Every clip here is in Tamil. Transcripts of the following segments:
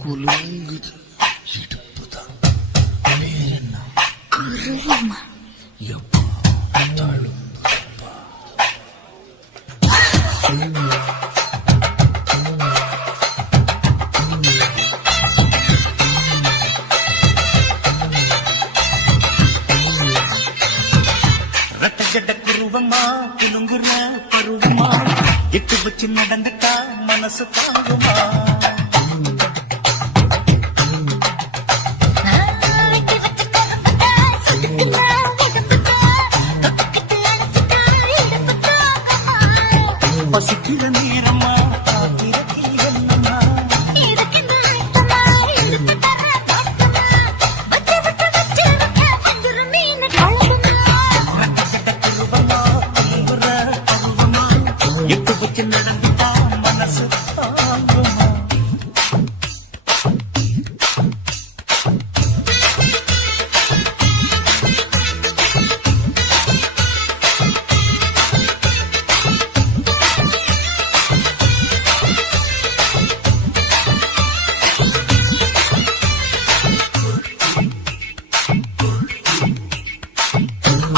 குலுங்குது இடுப்புதான் வேற என்ன குருவிமா எப்பா தழும்புப்பா ரத்த ஜட குருவமா குலுங்குற பருவமா எட்டு வச்சு நடந்துட்டா மனசு தாங்குமா பசிக்கிற நேரமா காத்திரக்கி என்னமா எட்டு வச்சு நடந்துட்டா மனசு தாங்குமா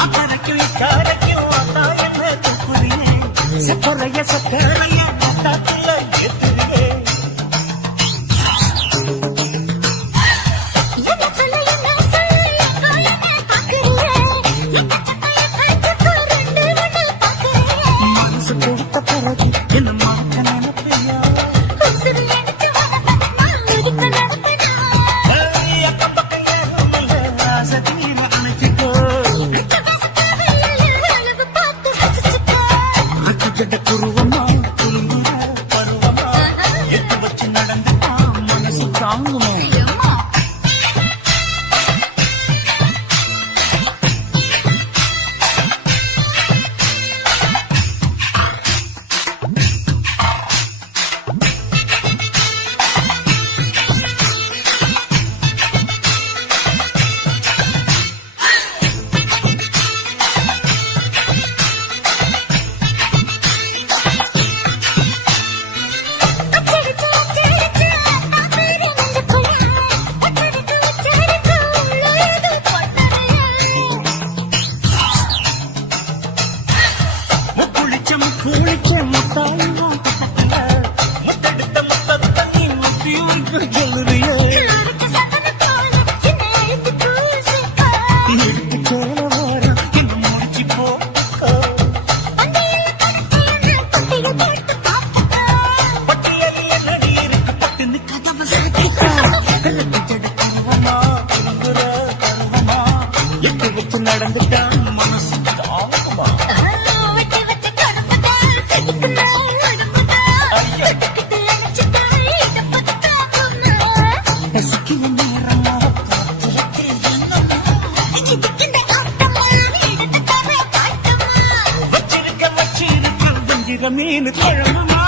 அக்கறைக்கும் இக்கரைக்கும் அண்ணா என்ன தூக்குறியே சக்கரைய சக்கரைய தாத்துல ஏத்துறியே மனசு கொடுத்த பிறகு என்ன மாத்த நினைப்பியா அக்கம் பக்கம் ஏறுமல்ல ஆசை தீர அணைச்சிக்கோ ஜட குருவமா குலுங்குற பருவமா எட்டு வச்சு நடந்துட்டா மனசு தாங்குமா குளிச்ச முத்தாய் முத்தெடுத்த முத்தத்தை நீ முத்தியூருக்கு சொல்லுறிய எடுத்து போல வார இன்னும் முடிச்சு போ பட்டியலில் நடி இருக்கு பட்டுன்னு கதவை சாத்திக்கா ஜடக்குருவமா குலுங்குற கருவமா எட்டு வச்சு நடந்துட்டா மனசு தாங்குமா பசிக்கிற நேரமா காத்திரக்கி வச்சிருக்க வஞ்சிர மீன் குழம்புமா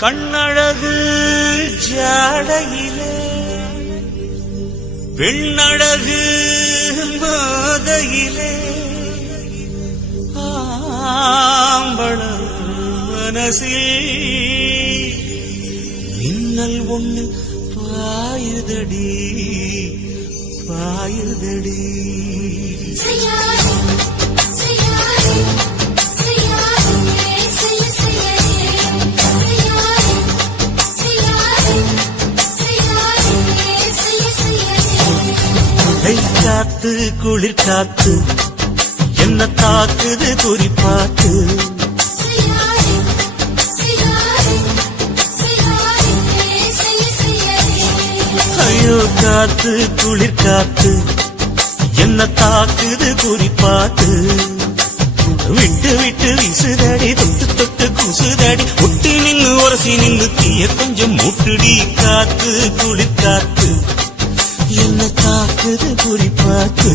கண்ணழகு ஜாடையிலே பெண்ணழகு மாதையிலே ஆம்பள மனசில் மின்னல் ஒண்ணு பாயுதடி பாயுதடி. காத்து குளிர் காத்து என்ன தாக்குது குறிப்பாத்து. ஐயோ காத்து குளிர் காத்து என்ன தாக்குது குறிப்பாத்து. விட்டு விட்டு வீசுதடி தொட்டு தொட்டு குசுதடி ஒட்டி நின்னு உரசி நின்னு தீய கொஞ்சம் மூட்டுடி. காத்து குளிர் காத்து என்ன தாக்குது குறிப்பாத்து.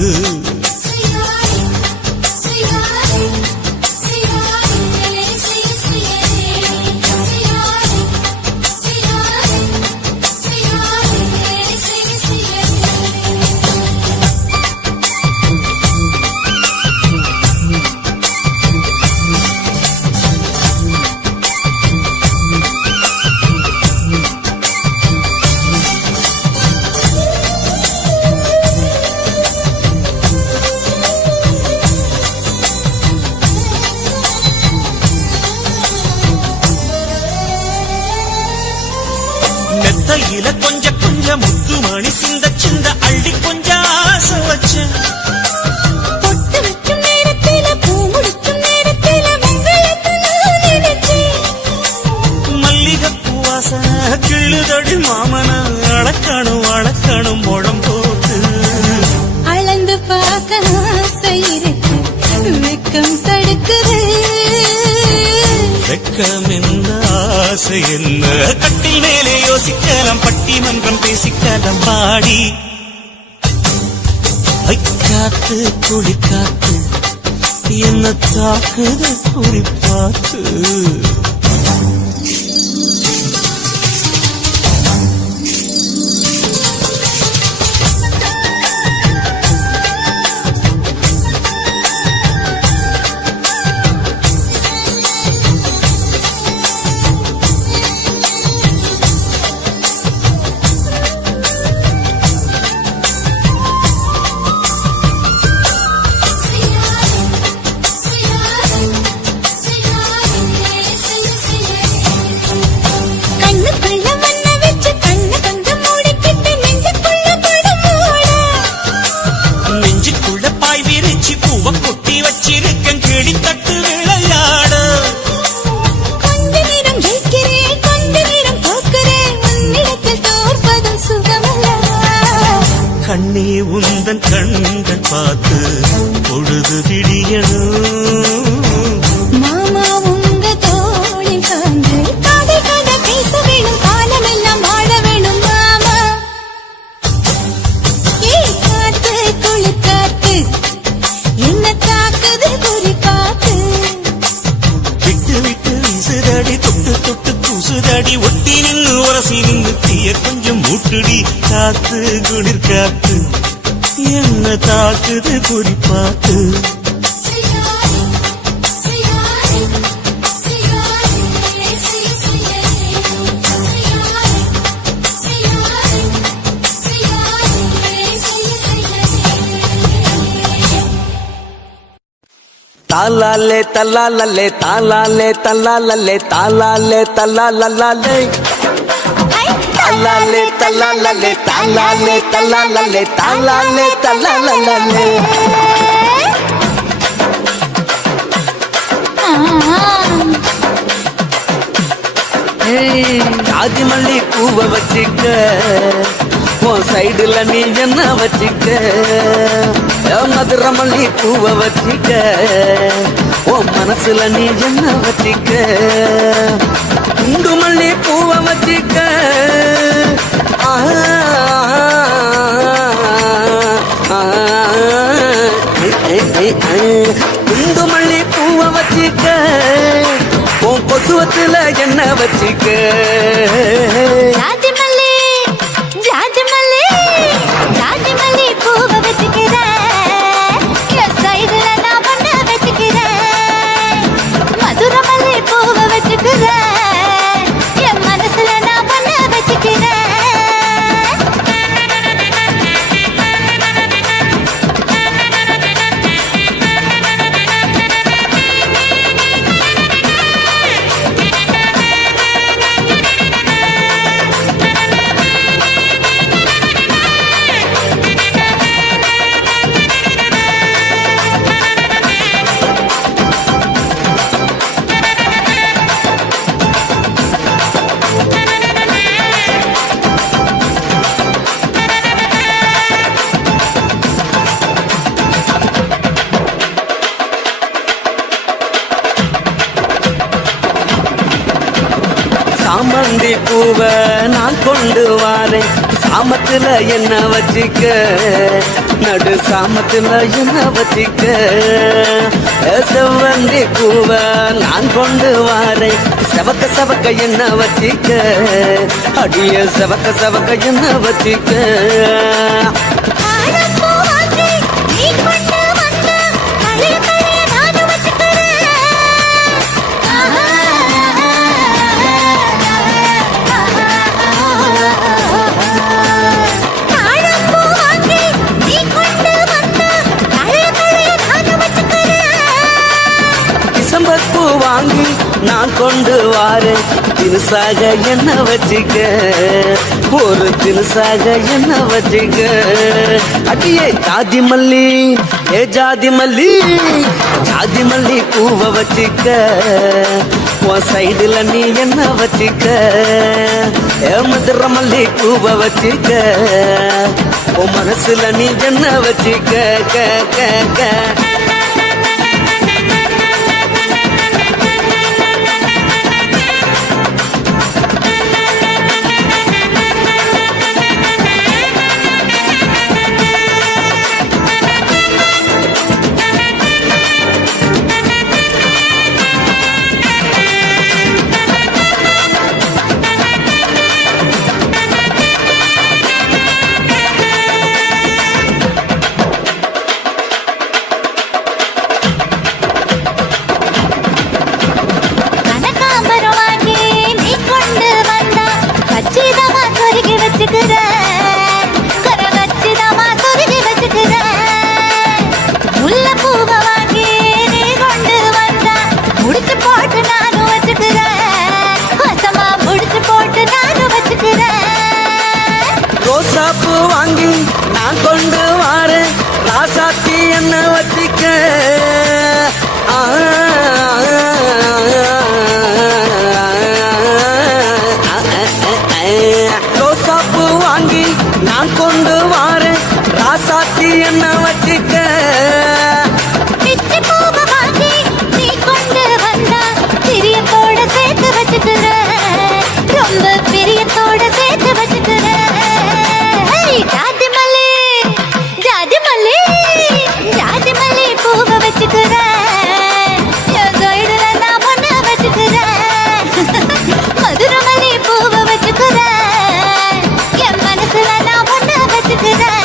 மெத்தையில கொஞ்சம் கொஞ்சம் முத்து மணி சிந்த சிந்த அள்ளி கொஞ்சம் ஆசை வச்ச. பொட்டு வைக்கும் நேரத்தில பூ முடிக்கும் நேரத்தில மங்களத்தை நான் நினைச்சேன். மல்லிகைப்பூ வாசனை கிள்ளுதடி மாமன அளக்கணும் அளக்கணும் முழம் போட்டு. அளந்து பார்க்க ஆசை இருக்கு வெக்கம் தடுக்குது. வெக்கம் என்ன ஆசை என்ன கட்டில் மேலே யோசிக்கலாம் பட்டிமன்றம் பேசிக்கலாம் பாடி. காத்து குளி காத்து என்ன தாக்குது குறிப்பாத்து. கொட்டி வச்சிருக்கேன் செடி தட்டு விளையாட. கொஞ்ச நேரம் ஜெயிக்கிறேன் கொஞ்ச நேரம் தோக்கிறேன் உன்னிடத்தில் தோற்பதும் சுகமல்ல. கண்ணே உந்தன் கண்கள் பார்த்து பொழுது விடியணும். மாமா உங்க தோழி சார்ந்து காதல் கதை பேச வேணும் காலமெல்லாம் வாழ வேணும் மாமா. காத்து குளிர் காத்து என்ன தாக்குது குறிப்பாத்து. விட்டு விட்டு வீசுதடி தொட்டு தொட்டு குசுதடி ஒட்டி நின்னு உரசி நின்னு தீய கொஞ்சம் மூட்டுடி. காத்து குளிர் காத்து என்ன தாக்குது குறிப்பாத்து. தாலாலே தல்லாலே தாலாலே தல்லாலே தாலாலே தல்லாலே தாலாலே தல்லாலே தாலாலே தல்லாலே தாலாலே தல்லாலே. ஜாதி மல்லி பூவை வச்சிக்க உன் சைடுல நீ என்ன வச்சிக்க. மதுரை மல்லி பூவை வச்சிக்க உன் மனசுல நீ என்ன வச்சிக்க. குண்டு மல்லி பூவை வச்சிக்க குண்டு மல்லி பூவை வச்சிக்க உன் கொசுவ பக்குவத்துல என்ன வச்சுக்க ஜாதி மல்லி ஜாதி மல்லி ஜாதி மல்லி பூவை வச்சுக்கிறேன் என் சைடுல நான் பண்ண வச்சுக்கிறேன் மதுரை மல்லி பூவை வச்சுக்கிறேன் என் மனசுல நான் பண்ண வச்சுக்கிறேன் சாமந்தி பூவை நான் கொண்டு வாரேன் சாமத்துல என்ன வச்சுக்க நடு சாமத்துல என்ன வச்சுக்க செவ்வந்தி பூவை நான் கொண்டு வாரேன் செவக்க செவக்க என்ன வச்சுக்க அடிய செவக்க செவக்க என்ன வச்சுக்க டிசம்பர் வாங்கி நான் கொண்டு வாரேன் தினுசாக என்ன வச்சுக்க ஒரு தினுசாக என்ன வச்சுக்க அடியே ஜாதி மல்லி ஏ ஜாதி மல்லி ஜாதி மல்லி பூவை வச்சுக்க உன் சைடுல நீ என்ன வச்சுக்க ஏ மதுரை மல்லி பூவை வச்சுக்க உன் மனசுல நீ என்ன வச்சுக்க க க க ரோசாப்பூ வாங்கி நான் கொண்டு வாரேன் ராசாத்தி என்ன வச்சுக்க ரோசாப்பூ வாங்கி நான் கொண்டு வாரேன் ராசாத்தி என்ன வச்சுக்க ரொம்ப பிரியத்தோட சேர்த்து வச்சுக்கிறேன் ஜாதி மல்லி ஜாதி மல்லி ஜாதி மல்லி பூவை வச்சுக்கிறேன் என் சைடுல நான் பொண்ண வச்சுக்கிறேன் மதுரை மல்லி பூவை வச்சுக்கிறேன் என் மனசுல நான் பொண்ண வச்சுக்கிறேன்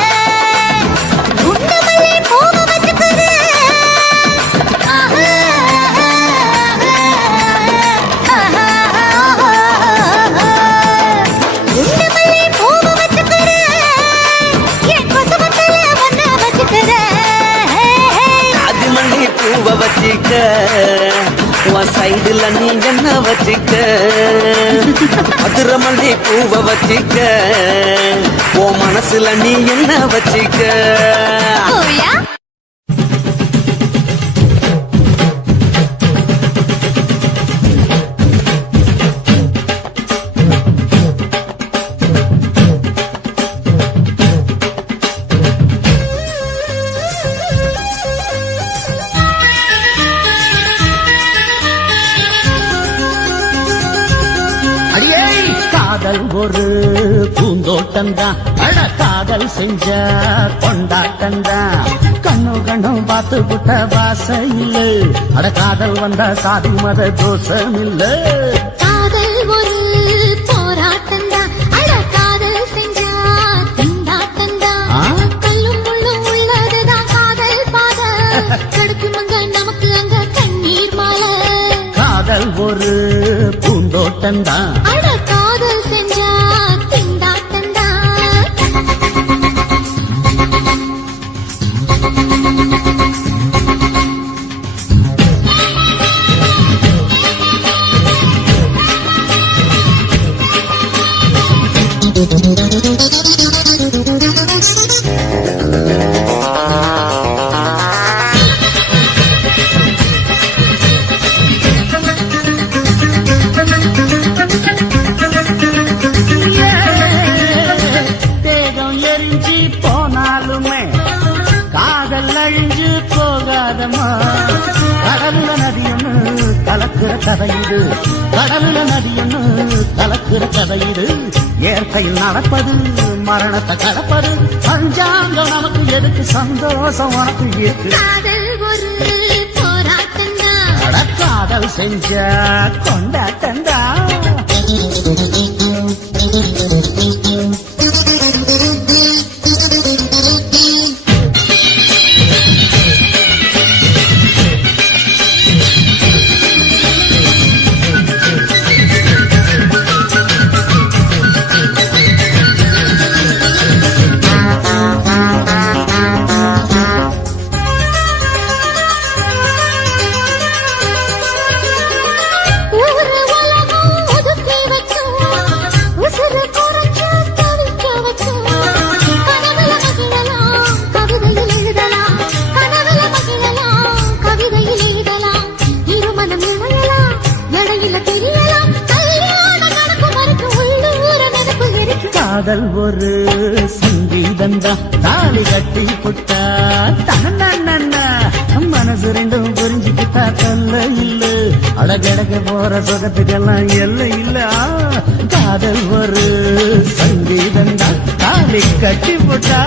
குண்டு மல்லி பூவை வச்சுக்கிறேன் பூவை வச்சுக்க உன் சைடுல நீ என்ன வச்சுக்க மதுரை மல்லி பூவை வச்சுக்க உன் மனசுல நீ என்ன வச்சுக்க காதல் ஒரு பூந்தோட்டம் பூந்தோட்டம்தான் அட காதல் செஞ்ச கொண்டாட்டம்தான் கண்ணு கண்ணும் பார்த்து புட்ட வாசம் இல்ல அட காதல் வந்தா சாதி மத தோஷம் இல்ல காதல் ஒரு போராட்டம்தான் அட காதல் செஞ்சா திண்டாட்டம்தான் கல்லும் முள்ளும் உள்ளதுதான் காதல் பாத கிடைக்குமங்க நமக்கு அங்க கண்ணீர் மாலை காதல் ஒரு பூந்தோட்டம்தான் அட காதல் செஞ்சா திண்டாட்டம்தான் தேகம் எரிஞ்சு போனாலுமே காதல் அழிஞ்சு போகாதமா கடல்ல நதியொன்னு கலக்குற கதை இது கடல்ல நதியொன்னு கலக்குற கதை இது இயற்கையில் நடப்பது மரணத்தை கடப்பது பஞ்சாங்கம் நமக்கு எதுக்கு சந்தோஷம் உனக்கு இருக்கு காதல் ஒரு போராட்டம்தான் அட காதல் செஞ்ச கொண்டாட்டந்தா ஊரு உலகம் ஒதுக்கி வைக்கும் உசுறு குறைச்சு தவிக்க வைக்கும் கனவுல மகிழலாம் கவிதையில் எழுதலாம் கனவுல மகிழலாம் கவிதையில் எழுதலாம் இருமனம் இணையலாம் இடையில தெரியலாம் கல்யாணம் நடக்கும் வரைக்கும் உள்ளூர நினைப்பு இருக்கு காதல் ஒரு சங்கீதந்தா தாலி கட்டி புட்டா தன்னா மனசு ரெண்டும் புரிஞ்சுக்கிட்டா தொல்ல இல்ல அழகழக போற சுகத்துக்கெல்லாம் எல்லை இல்ல காதல் ஒரு சங்கீதந்தா தாலி கட்டி புட்டா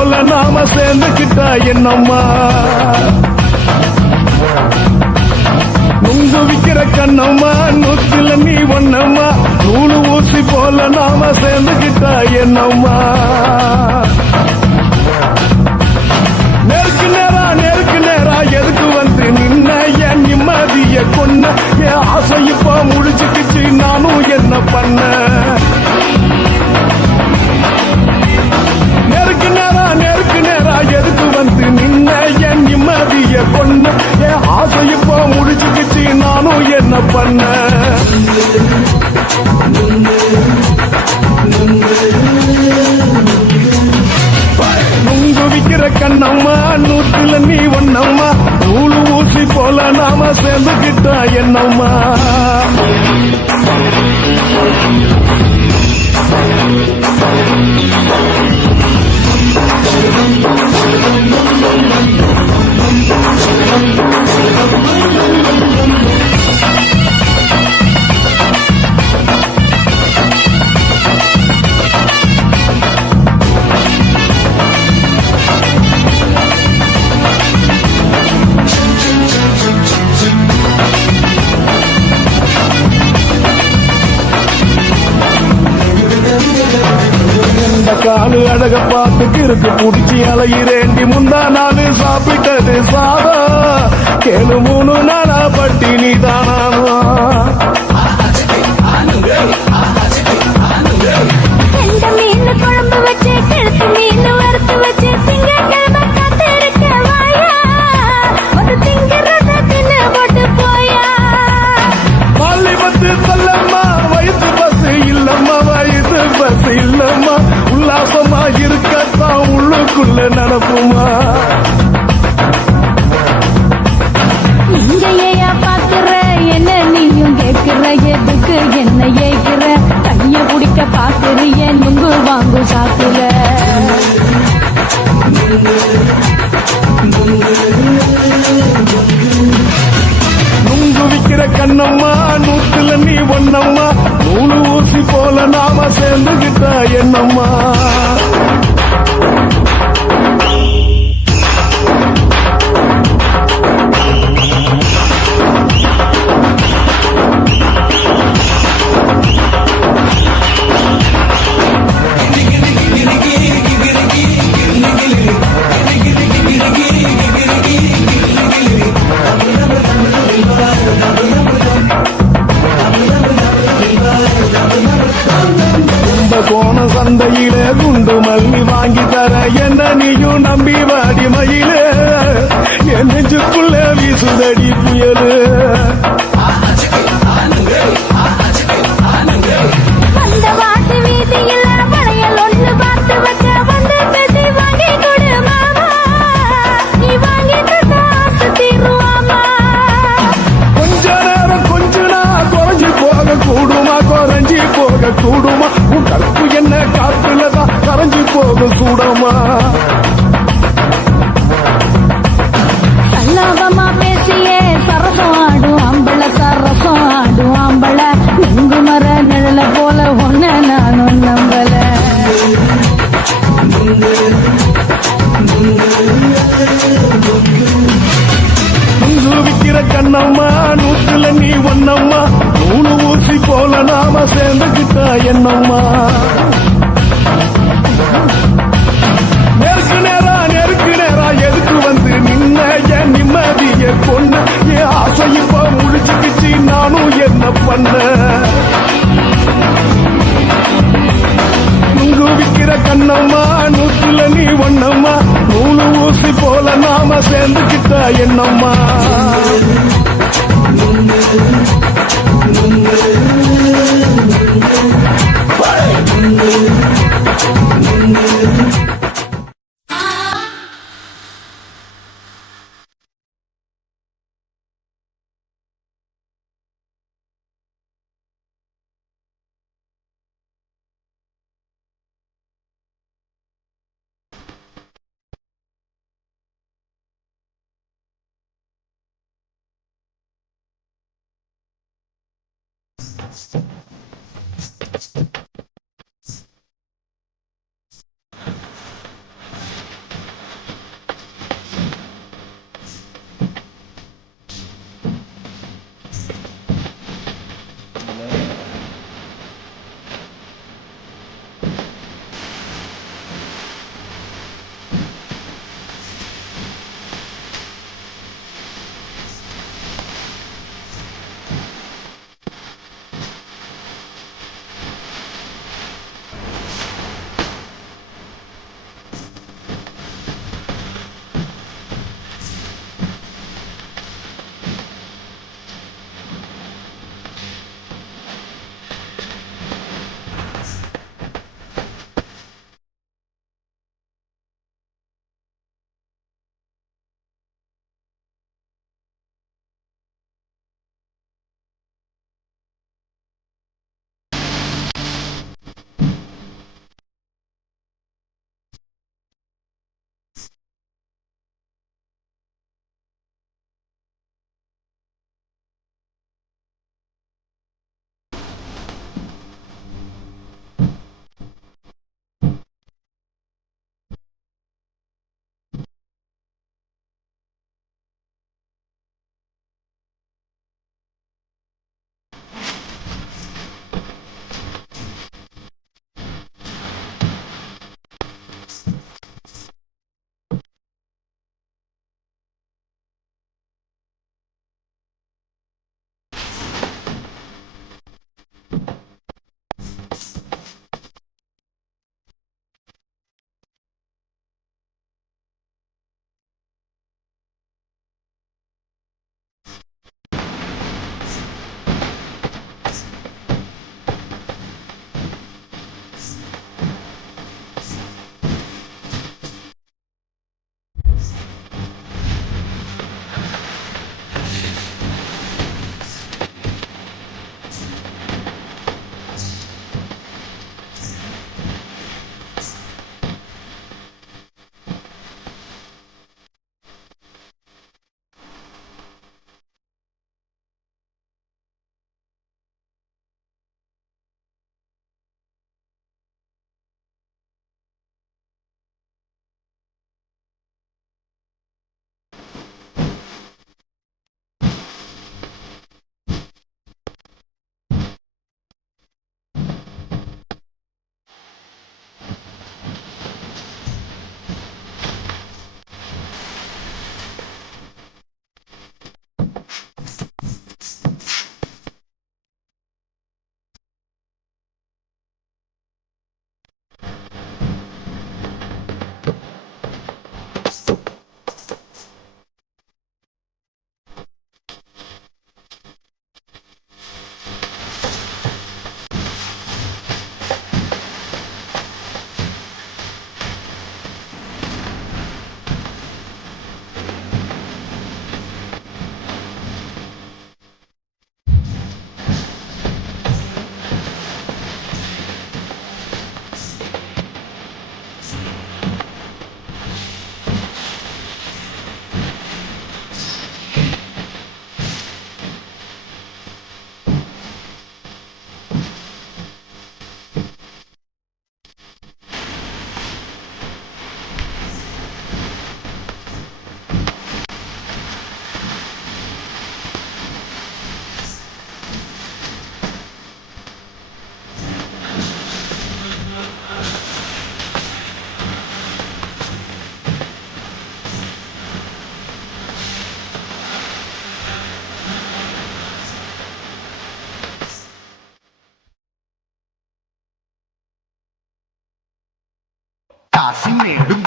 போல நாம சேர்ந்துக்கிட்டா என்னம்மா நுங்கு விக்கிற கண்ணம்மா நூத்துல நீ ஒண்ணம்மா நூலு ஊசி போல நாம சேர்ந்துக்கிட்டா என்னம்மா நேருக்கு நேரா எதுக்கு வந்து நின்ன என் நிம்மதிய கொன்ன என் ஆசை இப்ப முடிச்சுக்கிச்சு நானும் என்ன பண்ண நேருக்கு நேரா எதுக்கு வந்து நின்ன என் நிம்மதிய கொன்ன என் ஆசை இப்ப முடிச்சுக்கிச்சு நானும் என்ன பண்ண நுங்கு விக்கிற கண்ணம்மா நூத்துல நீ ஒண்ணம்மா நூலு ஊசி போல நாம சேர்ந்துக்கிட்டா என்னம்மா காலு அழக பார்த்துக்கு இருக்கு புடிச்சி அலையிறேண்டி முந்தா நாள் சாப்பிட்டது சாதம் கேளு 3 நாளா பட்டினி தானா மீன் குழம்பு வச்சு கெடுத்து மீன் வறுத்து வச்சு திங்கக்கிழமை காத்திருக்க வாயா ஒரு திங்கிறத தின்னு போட்டு போயா பள்ளி பத்து சொல்லம்மா வயசு பஸ் இல்லம்மா வயசு பஸ் இல்லம்மா உல்லாசமா இருக்கத்தான் உள்ளுக்குள்ள நடப்புமா நீங்க ஏயா பாக்குற என்ன நீயும் கேட்கிற எதுக்கு என்ன ஏய்க்கிற கைய குடிக்க பாக்குறிய நுங்கு வாங்கு சாக்குற நுங்கு விக்கிற கண்ணம்மா நூத்துல நீ ஒண்ணம்மா நூலு ஊசி போல நாம சேர்ந்துகிட்டா என்னம்மா கோண சந்தையில குண்டு மல்லி வாங்கி தர என்ன நீயும் நம்பி வாடி மயில என் நெஞ்சுக்குள்ள வீசுதடி புயலு அந்த வாசி வீதியில வளையல் ஒன்று பார்த்து வச்ச வந்து பேசி வாங்கி கொடு மாமா நீ வாங்கி தந்தா ஆசை தீருவாமா கொஞ்ச நாள் குறைஞ்சி போக கூடுமா குறைஞ்சி போக கூடுமா உன் கற்பு என்ன காத்துலதான் கரைஞ்சி போக சூடமா சல்லாபமா பேசியே சரசம் ஆடும் அம்பள சரசம் ஆடும் அம்பள நெங்கு மர நிழல போல ஒன்ன நானும் நம்பல நுங்கு விக்கிற கண்ணம்மா நூத்துல நீ ஒண்ணம்மா நூலு ஊசி போல நாம சேர்ந்துக்கிட்டா என்னம்மா நேருக்கு நேரா எதுக்கு வந்து நின்ன என் நிம்மதிய கொன்ன என் ஆசை இப்ப முடிச்சுக்கிச்சு நானும் என்ன பண்ண நுங்கு விக்கிற கண்ணம்மா நூத்துல நீ ஒண்ணம்மா நூலு ஊசி போல நாம சேர்ந்துக்கிட்டா என்னம்மா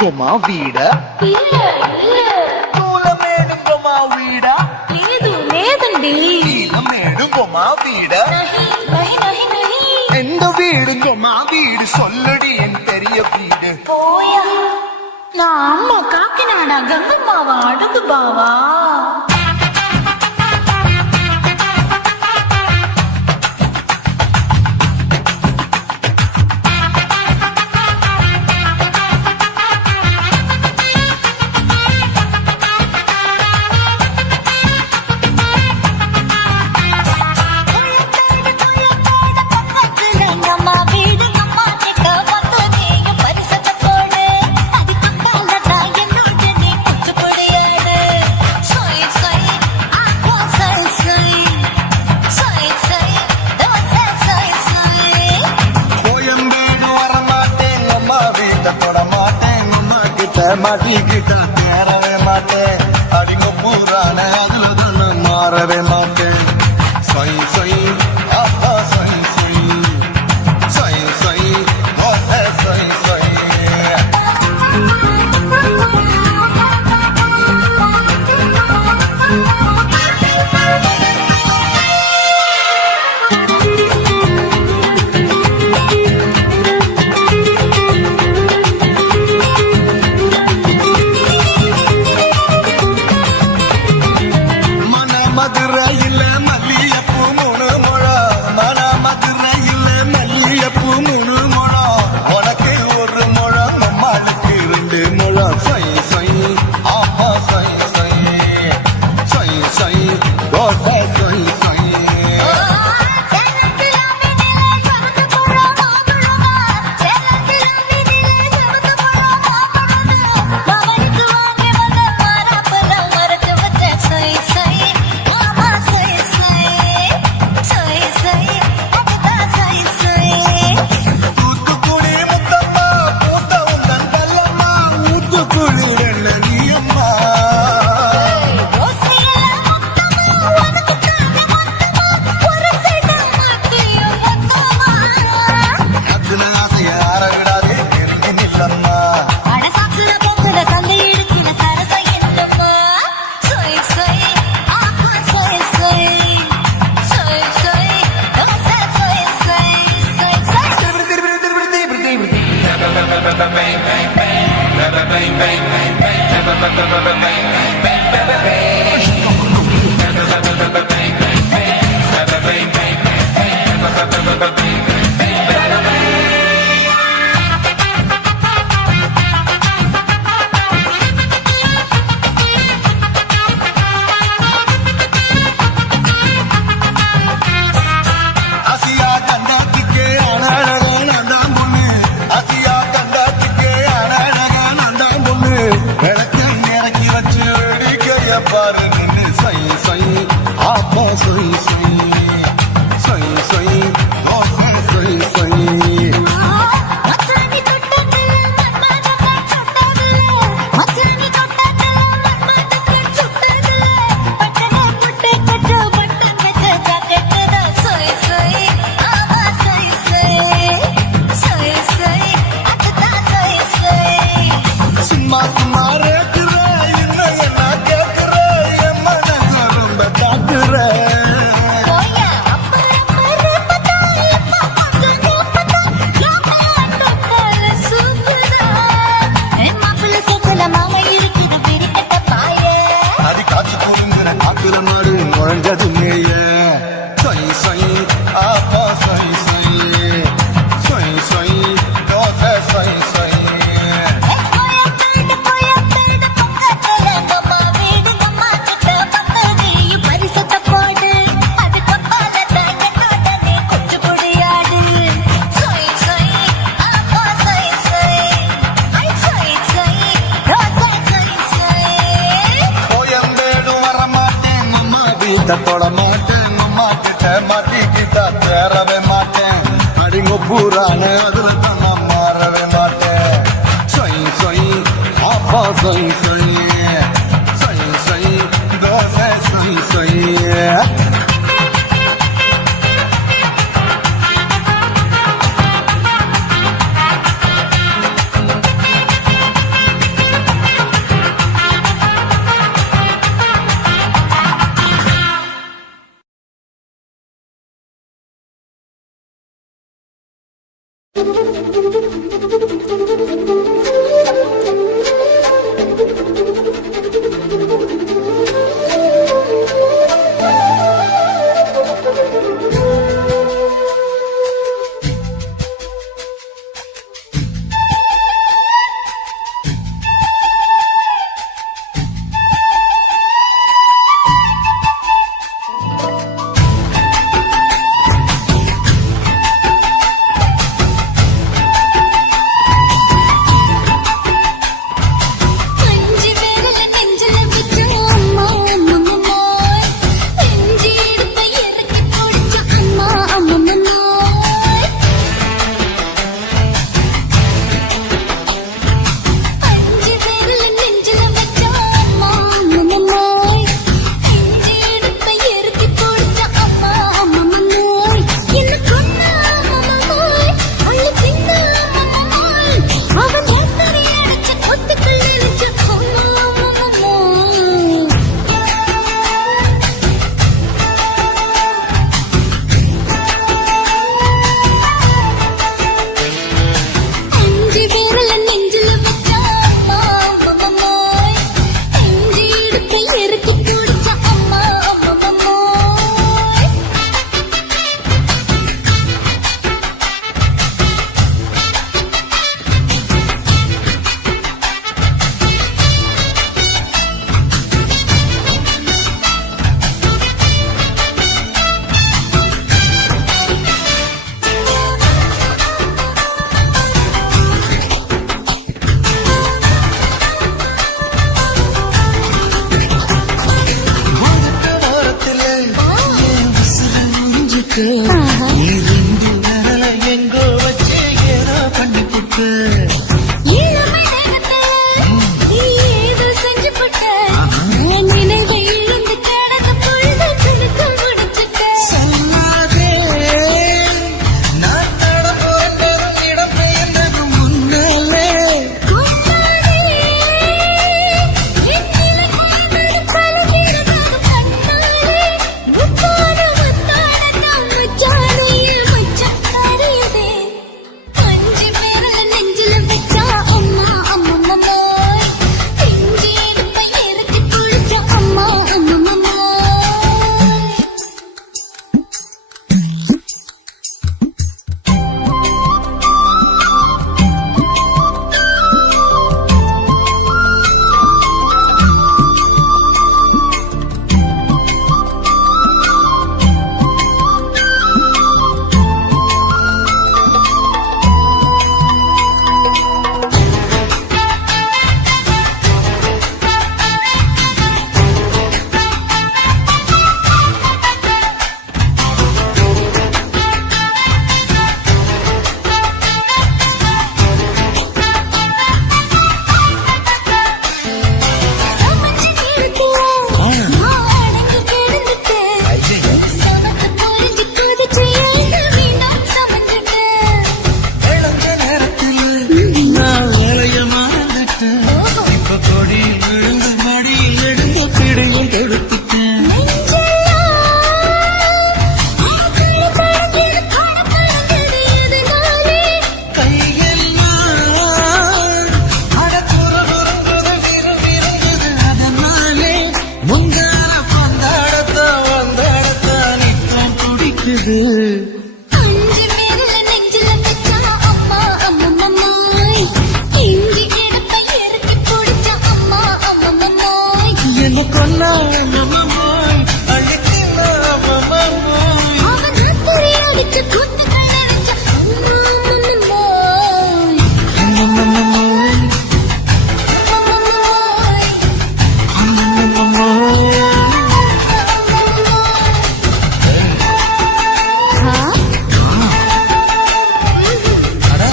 గుమా వీడ இல்ல இல்ல తూలమేడు గుమా వీడ లేదు లేదండి నీలమేడు గుమా వీడ நஹி நஹி நஹி நஹி எந்த வீடு குமா வீடு சொல்லடி என் பெரிய வீடு போயா நான் அம்மா காக்கினாடா கங்கம்மாவா அடகு பாவா அம்மா வீடு அம்மா கிட்ட வந்து நீயும் பரிசத்தை போடு அது கப்பாலடா என்னோட நீ குத்து பொடியாடு சொய் சொய் ஆக்கோ சொய் சொய் சொய் சொய் தோசை சொய் சொய் கோயம்பேடு வரமாட்டேன் அம்மா வீட்டை தொட மாட்டேன் அம்மா கிட்ட மாட்டிக்கிட்ட தேரவே மாட்டேன் அடிங்க பூரான அதுல தானே மாறவே மாட்டேன் சொய் சொய் அப்பா சொய் சொய் சொய் சொய் ஓசை சொய் சொய் மன மதுரையில் மல்லியப்பூ மூணு முழம் மன மதுரையில் மல்லியப்பூ மூணு முழம் உனக்கு ஒரு முழம் நம்மளுக்கு 2 முழம் சொய் சொய் ஆமா சொய் சொய் சொய் சொய் தோசை சொய் சொய் தூத்துக்குடி முத்தம்மா பூத்த உந்தன் கல்லம்மா ஊத்துக்குழி என்ன நீயம்மா அதுல ஆசைய ஆற விடாதே தெரிஞ்சு நில்லம்மா ஆசியா கண்டாத்துக்கே அழகா நான் பொண்ணு ஆசியா கண்டாத்துக்கே அழகா நான் பொண்ணு விளக்க இறக்கி வச்சு வேடிக்கைய பாரு நின்னு சொய் சொய் ஆப்பா சொய் சொய் சொய் சொய் ஓசை சொய் சொய் சும்மா சும்மா ரேக்குற என்ன கேக்குற என் மனசு ரொம்ப காக்குற மாமா இருக்குது பிரிக்கட்ட பாயே அது காய்ச்சி குறுங்குற காக்குற மாடு நுழைஞ்சது மேய சொய் சொய் ஆப்பா சொய் சொய் சொய் சொய் தோசை சொய் சொய் கோயம்பேடு வரமாட்டேன் அம்மா வீட்டை தொட மாட்டேன் அம்மா கிட்ட மாட்டிக்கிட்ட தேரவே மாட்டேன் அடிங்க பூரான அதுல தான் நான் மாறவே மாட்டேன் சொய் சொய் ஆப்பா சொய் சொய் சொய் சொய் தோசை சொய் சொய் அஞ்சு விரல நெஞ்சில வச்சா அம்மா அம்மா நெஞ்சி இடுப்பை இறுக்கி பிடிச்ச அம்மா அம்மா அஞ்சு விரல நெஞ்சில வச்சா அம்மா அம்மா நெஞ்சி இடுப்பை இறுக்கி பிடிச்ச அம்மா அம்மா என்ன கொன்னா அம்மா அள்ளி தின்ன அம்மா அவன் யாத்திரை அடிச்ச ஒத்துக்கள் நினைச்ச அம்மா அம்மா அஞ்சு விரல நெஞ்சில வச்சா அம்மா அம்மா நெஞ்சி இடுப்பை இறுக்கி பிடிச்ச அம்மா அம்மா ஓரத்திலே என் உசுரை உறிஞ்சிட்டு, நீ ரெண்டு விரலை எங்கோ வச்சு ஏதோ பண்ணிப்புட்டு. இளமை நேரத்துல நீ ஏதோ செஞ்சு போட்ட நான் நினைவை இழந்து கிடந்த பொழுது கணக்கு முடிச்சுட்ட சொல்லாதே, நான் நடந்து இடம் பெயர்ந்தது முன்னாலே. கொண்டாடே என் நிலை குறைந்தது பழகிறதாக கண்ணாலே முத்தான நான் மச்சானையே மச்சான் அறியதே அஞ்சு விரல நெஞ்சில வச்சா அம்மா அம்மா நெஞ்சி இடுப்பை இறுக்கி பிடிச்ச அம்மா அம்மா சமஞ்சி கிடக்குல நான் அடங்கி கிடந்துட்டேன் சமத்து புரிஞ்சு கொதிச்சு எழுந்து வீணாம் சமஞ்சுட்டேன் இழந்த நேரத்திலே நான் வேலைய மறந்துட்டேன். இப்ப கொடியில் விழுந்து மடியில் எடுத்த பிடியும் கெடுத்துட்டேன். கையெல்லாம் அடக்குறகுறுங்குது விரும்புது அதனாலே முந்தார பந்தாடத்தா வந்தாடத்தா நித்தம் துடிக்குது. அஞ்சு விரல நெஞ்சில வச்சா அம்மா அம்மா இஞ்சி இடுப்பை இறுக்கி பிடிச்ச அம்மா அம்மா என்ன கொன்னா நம்மமாய் அழிக்கின்ற அம்மமாய். அவன் ராத்திரி அடிச்ச குத்துக்கள் நினைச்ச அம்மா அம்மம்மம்மமாய், அம்மம்மம்மமாய். அட,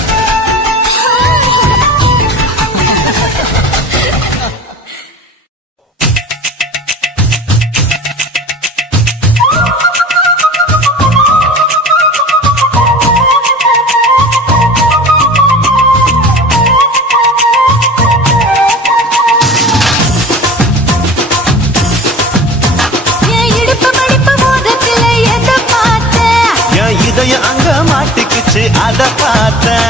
என் இடுப்பு மடிப்பு மோதத்துல எதை பார்த்த என் இதயம் அங்க மாட்டிக்கிச்சு அத பார்த்தேன்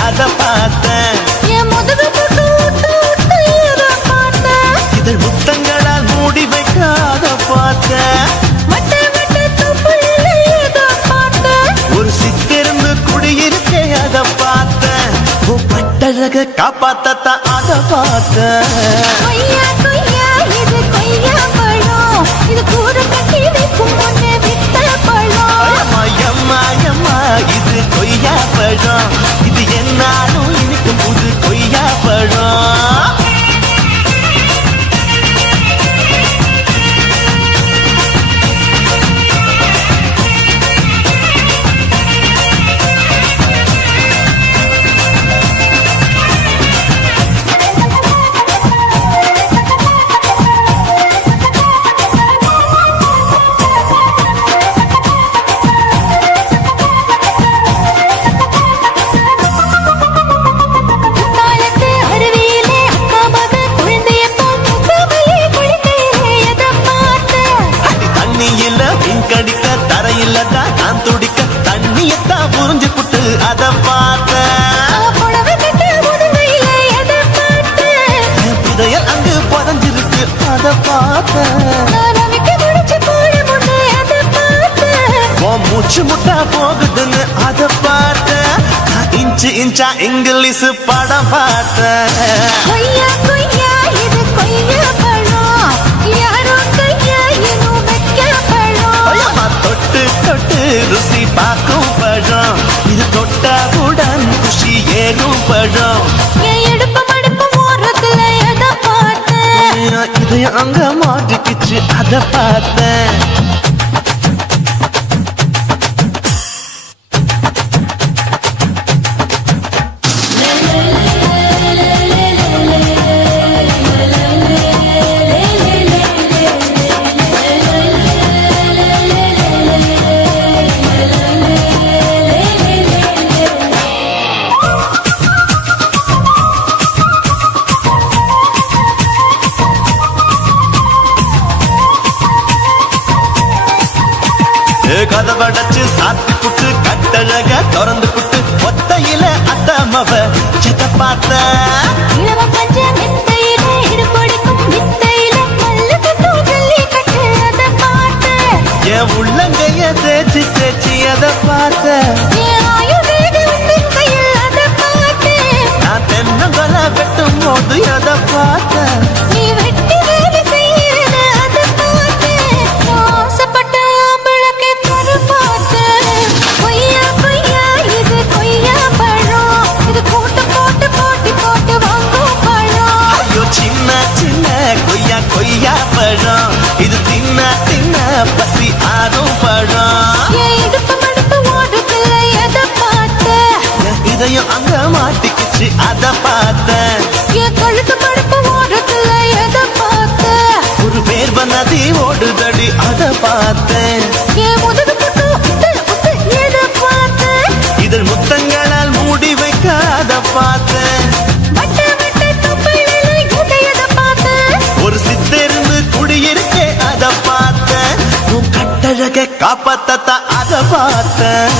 அத பார்த்தேன் என் முதுகு புட்டு விட்டு விட்டு ஏதோ பார்த்தேன் இதழ் முத்தங்களால் மூடி வைக்க அத பார்த்தேன் வட்ட வட்ட தொப்புள்ள ஏதோ பார்த்தேன் ஒரு சித்திருந்து குடியிருக்கே அத பார்த்தேன் உன் பட்டழக காப்பாத்தத்தான் அத பார்த்தேன் கொய்யா கொய்யா இது கொய்யா பழம் இது கூற கட்டி வைக்கும் முன்னே வித்த பழம் அம்மா எம்மா எம்மா இது கொய்யா பழம் இது என்னாலும் இனிக்கும் புது கொய்யா பழம் தாளத்து அருவியிலே அக்கா மக குழந்தைய போல் முகமையே குளிக்கையிலே எதை பார்த்தேன் அடி தண்ணியில மீன் கடிக்க தரையில தான் நான் துடிக்க தண்ணியத்தான் புரிஞ்சு புட்டு அத பார்த்தேன் புடவை கட்ட முதுகையிலே எதை பார்த்தேன் என் புதையல் அங்கு புதஞ்சிருக்கு அத பார்த்தேன் நான் அமைக்க முடிச்சு போட முன்னே எதை பார்த்தேன் உன் மூச்சு முட்டா போகுதுன்னு அத பார்த்தேன் நான் இன்ச்சு இன்ச்சா இங்கிலீஷ் படம் பார்த்தேன் கொய்யா கொய்யா இது கொய்யா பழம் யாரோ கையா இன்னும் வைக்க பழம் அம்மா தொட்டு தொட்டு ருசி பார்க்கும் பழம் இது தொட்டாவுடன் குஷி ஏறும் பழம் என் இடுப்பு மடுப்பு ஓரத்துல எதை பார்த்தேன் இது அங்க மாட்டிக்கிச்சு அத பார்த்தேன் கதவடைச்சு சாத்தி புட்டு கட்டழக திறந்து புட்டு ஒத்தையில அத்தமவ செத்த பார்த்த இளவ பஞ்ச மெத்தையில இடுப்படிக்கும் வித்தையில மல்லு கட்டும் ஜல்லி கட்டு அதை பார்த்தேன் என் உள்ளங்கைய தேய்ச்சி தேய்ச்சி அத பார்த்த என் ஆயுர்வேத உண்மை கையில் அதை பார்த்தேன் நான் தென்னங்கொலை வெட்டும் போது அத பார்த்த நீ வெட்டி வேலை செய்யறது அதை பார்த்தேன் ஆசைப்பட்ட ஆம்பளக்கு தர பார்த்தேன் கொய்யா கொய்யா இது கொய்யா பழம் இது கூட்டு போட்டு போட்டி போட்டு வாங்கும் பழம் ஐயோ சின்ன சின்ன கொய்யா கொய்யா பழம் இது தின்ன தின்ன பசி ஆறும் பழம் என் இடுப்பு மடுப்பு ஓடுக்குள்ள எதை பார்த்தேன் என் இதயம் அங்க மாட்டிக்கிச்சு அத பார்த்தேன் என் கழுத்து மடுப்பு ஓடுக்குள்ள எதை பார்த்தேன் ஒரு வேர்வ நதி ஓடுதடி அத பார்த்தேன் என் முதுகு புட்டு உத்து உத்து எதை பார்த்தேன் இதழ் முத்தங்களால் மூடி வைக்க அத பார்த்தேன் வட்ட வட்ட தொப்புள்ள எதை பார்த்தேன் ஒரு சித்திருந்து குடியிருக்கே அத பார்த்தேன் உன் கட்டழக காப்பாத்தத்தான் அத பார்த்தேன்